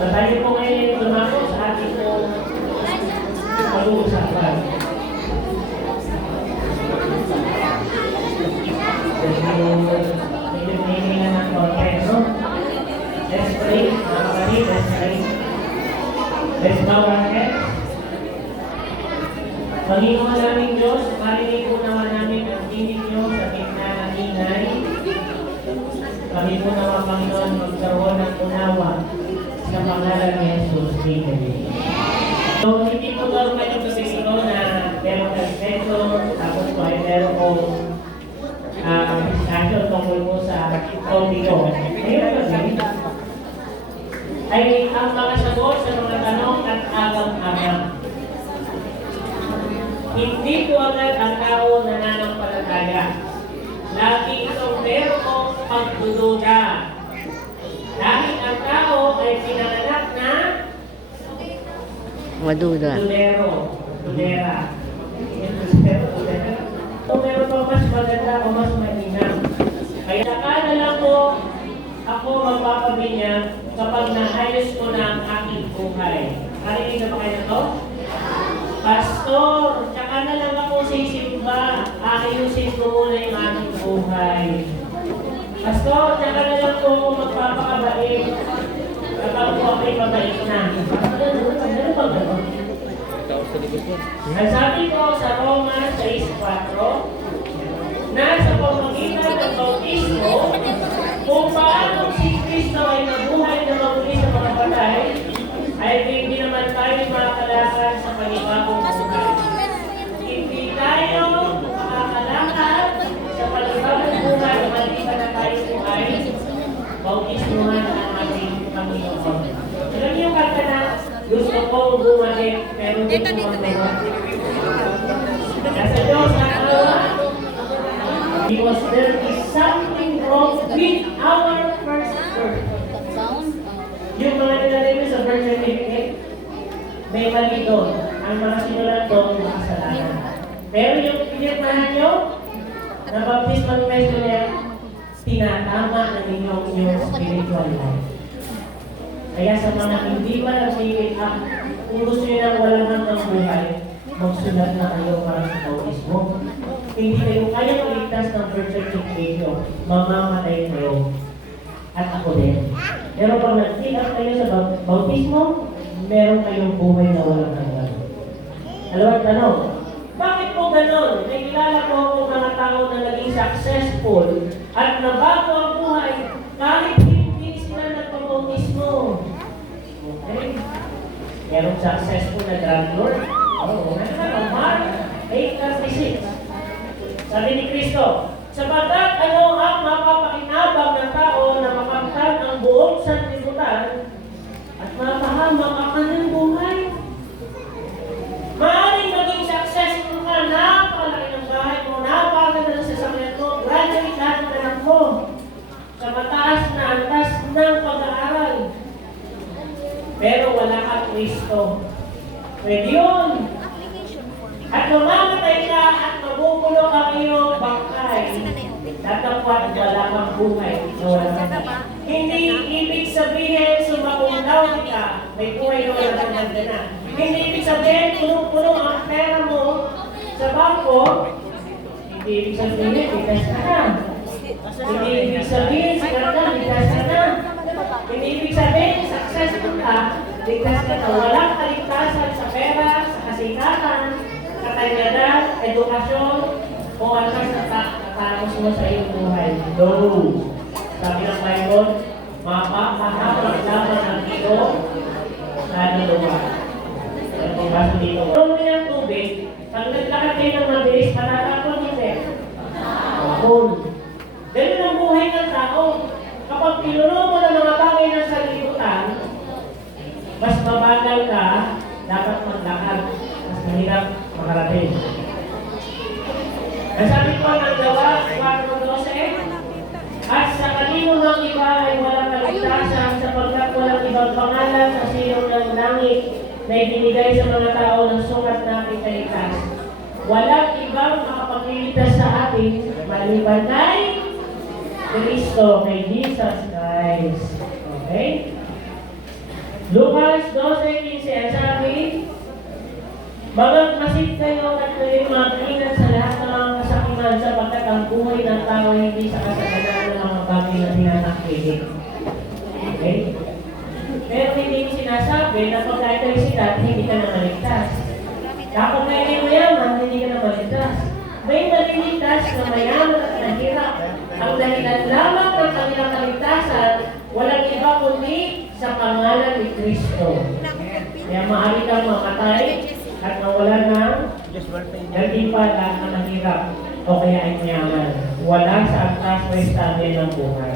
Tayo po ngayon lumako sa ating pag-uusapan. Medyo nahihinga ng konti, no? Let's pray, mga kapatid, let's pray. Let's bow our heads. Panginoon naming Diyos, marinig po naman namin ang tinig niyo sa gitna ng ingay. Kami po naman, Panginoon, magkaroon ng unawa sa pangalan ni Jesus. Amen. So, hindi po normal yung ito na meron kang sensor, tapos po ay meron po discussion tungkol po sa topic ko. Ngayon kasi, ay ang mga sagot sa mga tanong at agang-agang. Hindi po agad ang tao nananampalataya. Lagi itong merong pagdududa. Dahil ang tao ay pinanganak na Maduda. Tudera. Kung meron pa mas maganda o mas mainam. Kaya nakala lang po ako magpapabinyag kapag naayos ko na ang aking buhay. Karinig na ba kayo na to? Pastor, tsaka na lang ako sisimba. Ayusin ko muna yung aking buhay. Pastor, tsaka na lang po ako magpapakabait. Kapag po ako'y mabait na. Ano ba gano'n? Ang sabi ko sa Roma 6:4, na sa pamamagitan ng bautismo, kung paano si Kristo ay nabuhay na muli sa mga patay, ay hindi naman tayo makakalakad sa panibagong buhay. Hindi tayo makakalakad sa panibagong buhay na maliban na tayo po ay bautismuhan ang ating Panginoon. Alam niyo yung kanta na gusto kong bumalik pero hindi ko magawa. Nasa Diyos ang awa, because there is something wrong with our first birth. Yung mga nilalagay mo sa birth certificate, may mali doon. Ang mga sinulat doon, makasalanan. Pero yung pinirmahan nyo, na baptismal questionnaire, tinatama ang inyong spiritual life. Kaya sa mga hindi pa nag-pick up, kung gusto nyo nang walaman ng buhay, magsulat na kayo para sa bautismo. Hindi kayo kaya maligtas ng birth certificate nyo, mamamatay kayo. At ako din. Pero pag nag-pick up kayo sa bautismo, meron kayong buhay na walang hanggan. Dalawang tanong, bakit po ganon? May kilala ko ako mga tao na naging successful at nabago ang buhay kahit hindi sila nagpabautismo. Okay? Merong successful na drug lord. Mark 8:36. Sabi ni Kristo, sapagkat ano ang mapapakinabang ng tao na makamtan ang buong sanlibutan at mapahamak ang kanyang buhay? Maaaring maging successful ka, napakalaki ng bahay mo, napakaganda ng sasakyan mo, graduate lahat ng anak mo sa mataas na antas ng pag-aaral. Pero wala kang Kristo. Pwede yun. At mamamatay ka at mabubulok ang iyong bangkay. Tatapwat wala kang buhay. Hindi ibig sabihin sumakundaw ka, may buhay na wala kang ganda na. Hindi ibig sabihin punong-puno ang pera mo sa bangko. Hindi ibig sabihin ligas ka na. Hindi ibig sabihin sikat ka, ligas ka na. Hindi ibig sabihin successful ka, ligas ka na. Walang kaligtasan sa pera, sa kasikatan, katanyadan, edukasyon, o ano sa katapos mo sa iyong buhay. No! Sabi ng Bible, mapapahamak naman ang ito sa lupa. Kung baso dito. Kung may ang tubig, pag naglakad kayo ng mabilis, matatapon hindi. Tapon. Ganun ang buhay ng tao. Kapag pinuno mo ng mga bagay ng sanlibutan, mas mabagal ka, dapat maglakad. Mas mahirap makarating. Nasabi ko ng Gawa 4:12, at sa kanino ng iba ay walang kaligtasan sapagkat walang ibang pangalan sa silong ng langit na ibinigay sa mga tao ng sukat natin kaligtas. Walang ibang makapagligtas sa atin maliban kay Kristo, kay Jesus Christ. Okay? Magmasid kayo at kayo mag-ingat sa lahat ng mga kasakiman sapagkat ang buhay ng tao ay hindi sa kasalanan ng mga bagay na tinatakilig. Okay? Pero hindi mo sinasabi na pag ito'y sikat, hindi ka na maligtas. Kapag kayo mayaman, hindi ka na maligtas. May naliligtas na mayaman at nahirap. Ang dahilan lamang ng kanilang kaligtasan, walang iba kundi sa pangalan ni Kristo. Kaya maaari kang mamatay at mawalan ng gantimpala na mahirap o kaya ay mayaman. Wala sa angkas o estadya ng buhay.